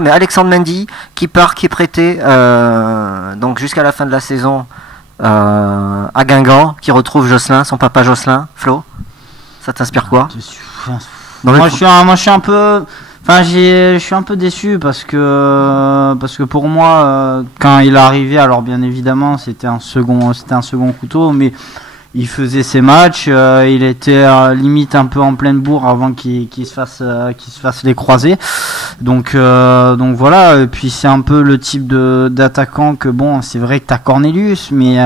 Mais Alexandre Mendy qui part, qui est prêté donc jusqu'à la fin de la saison à Guingamp, qui retrouve Jocelyn, son papa Jocelyn. Flo, ça t'inspire quoi? Moi je suis un peu, enfin je suis un peu déçu parce que pour moi quand il est arrivé, alors bien évidemment c'était un second couteau, mais il faisait ses matchs, il était limite un peu en pleine bourre avant qu'il se fasse les croisés. Donc voilà, et puis c'est un peu le type d'attaquant que bon, c'est vrai que t'as Cornelius, mais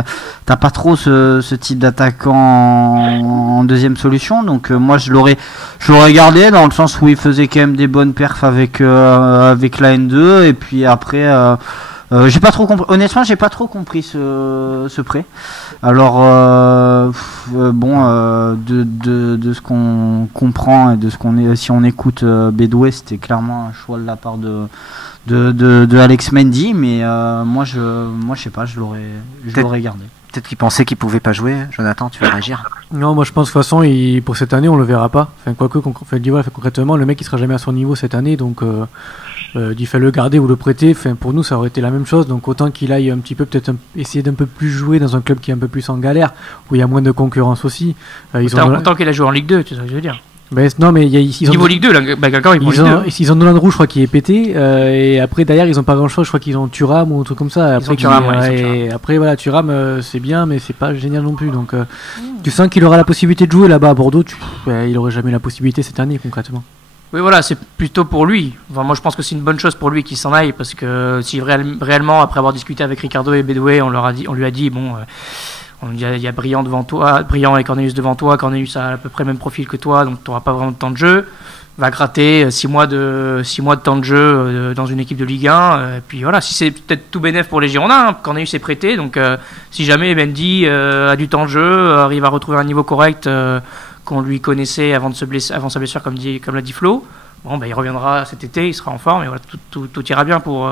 t'as pas trop ce type d'attaquant en deuxième solution. Donc moi je l'aurais gardé dans le sens où il faisait quand même des bonnes perfs avec la N2, et puis après j'ai pas trop compris, honnêtement j'ai pas trop compris ce prêt. Alors de ce qu'on comprend et de ce qu'on est, si on écoute Bédoué, c'était clairement un choix de la part de Alex Mendy, mais moi je sais pas, je l'aurais gardé. Peut-être qu'il pensait qu'il pouvait pas jouer. Jonathan, tu veux réagir? Non, moi je pense de toute façon, pour cette année on le verra pas. Enfin, concrètement, le mec il sera jamais à son niveau cette année, donc il fait le garder ou le prêter. Enfin, pour nous ça aurait été la même chose, donc autant qu'il aille un petit peu essayer d'un peu plus jouer dans un club qui est un peu plus en galère, où il y a moins de concurrence aussi. Autant qu'il a joué en Ligue 2, tu sais ce que je veux dire. Non, mais niveau Ligue 2, ils ont Nolan Roux, je crois, qui est pété, et après derrière ils ont pas grand chose, je crois qu'ils ont Thuram ou un truc comme ça. Après voilà, Thuram c'est bien, mais c'est pas génial non plus, donc tu sens qu'il aura la possibilité de jouer là-bas à Bordeaux. Il aurait jamais la possibilité cette année concrètement. Oui, voilà, c'est plutôt pour lui. Enfin, moi je pense que c'est une bonne chose pour lui qu'il s'en aille, parce que si réellement après avoir discuté avec Ricardo et Bédoué, on lui a dit bon, il y a Briand devant toi, Briand et Cornelius devant toi. Cornelius a à peu près le même profil que toi, donc tu n'auras pas vraiment de temps de jeu. Va gratter 6 mois de temps de jeu dans une équipe de Ligue 1. Et puis voilà, si c'est peut-être tout bénef pour les Girondins, Cornelius est prêté. Donc si jamais Mendy a du temps de jeu, arrive à retrouver un niveau correct qu'on lui connaissait avant sa blessure, comme l'a dit Flo, bon, il reviendra cet été, il sera en forme et voilà, tout ira bien pour...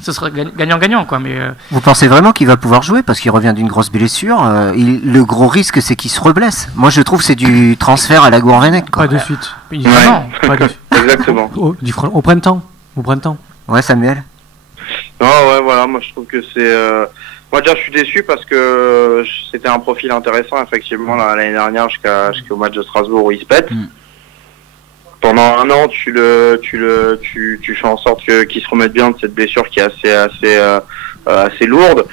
ce sera gagnant-gagnant, quoi. Mais vous pensez vraiment qu'il va pouvoir jouer parce qu'il revient d'une grosse blessure? Le gros risque, c'est qu'il se reblesse. Moi, je trouve que c'est du transfert à la Gourvenec. Pas de suite. Pas de suite. Exactement. Au printemps. Ouais, Samuel. Non, ouais, voilà. Moi, je trouve que c'est. Moi, déjà, je suis déçu parce que c'était un profil intéressant, effectivement, l'année dernière jusqu'au match de Strasbourg où il se pète. Pendant un an, tu fais en sorte qu'il se remette bien de cette blessure qui est assez lourde.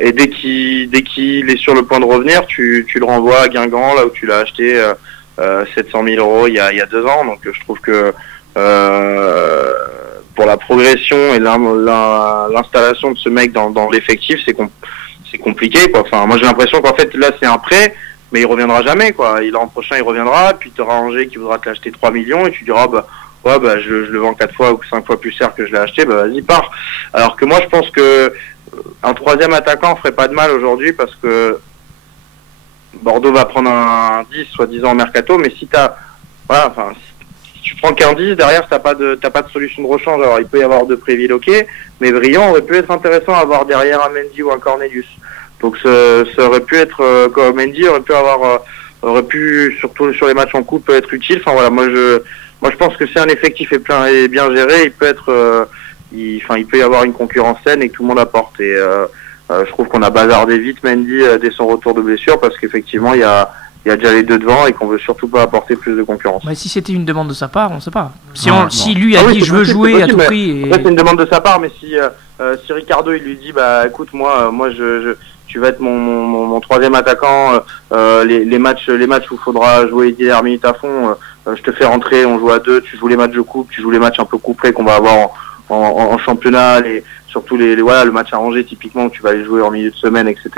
Et dès qu'il est sur le point de revenir, tu le renvoies à Guingamp, là où tu l'as acheté 700 000 euros il y a 2 ans. Donc je trouve que pour la progression et l'installation de ce mec dans l'effectif, c'est compliqué, quoi. Enfin, moi j'ai l'impression qu'en fait là c'est un prêt, mais il reviendra jamais, quoi. L'an prochain il reviendra, puis tu auras Angers qui voudra te l'acheter 3 millions et tu diras je le vends 4 fois ou 5 fois plus cher que je l'ai acheté, vas-y, pars. Alors que moi je pense que un troisième attaquant ferait pas de mal aujourd'hui, parce que Bordeaux va prendre un 10 soi-disant en mercato, mais si tu prends qu'un 10, derrière t'as pas de solution de rechange. Alors il peut y avoir de Préville, ok, mais Briand aurait pu être intéressant à avoir derrière un Mendy ou un Cornelius. Donc ça aurait pu être comme Mendy aurait pu surtout sur les matchs en coupe être utile. Enfin voilà, moi je pense que si un effectif est plein et bien géré, il peut être il peut y avoir une concurrence saine et que tout le monde apporte. Et je trouve qu'on a bazardé vite Mendy dès son retour de blessure, parce qu'effectivement il y a déjà les deux devant et qu'on veut surtout pas apporter plus de concurrence. Si c'était une demande de sa part, on sait pas. Si lui a dit je veux jouer à tout prix. En fait, c'est une demande de sa part, mais si Ricardo il lui dit écoute, moi tu vas être mon troisième attaquant, les matchs où il faudra jouer 10 minutes à fond, je te fais rentrer, on joue à 2, tu joues les matchs de coupe, tu joues les matchs un peu couperés qu'on va avoir en championnat, surtout le match à Angers typiquement où tu vas aller jouer en milieu de semaine, etc.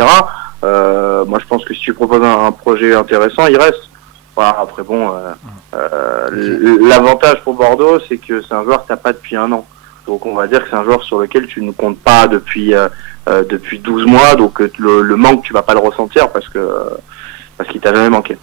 Moi je pense que si tu proposes un projet intéressant, il reste. Voilà, après bon, l'avantage pour Bordeaux, c'est que c'est un joueur que t'as pas depuis un an. Donc on va dire que c'est un joueur sur lequel tu ne comptes pas depuis 12 mois, donc le manque tu vas pas le ressentir parce qu'il t'a jamais manqué.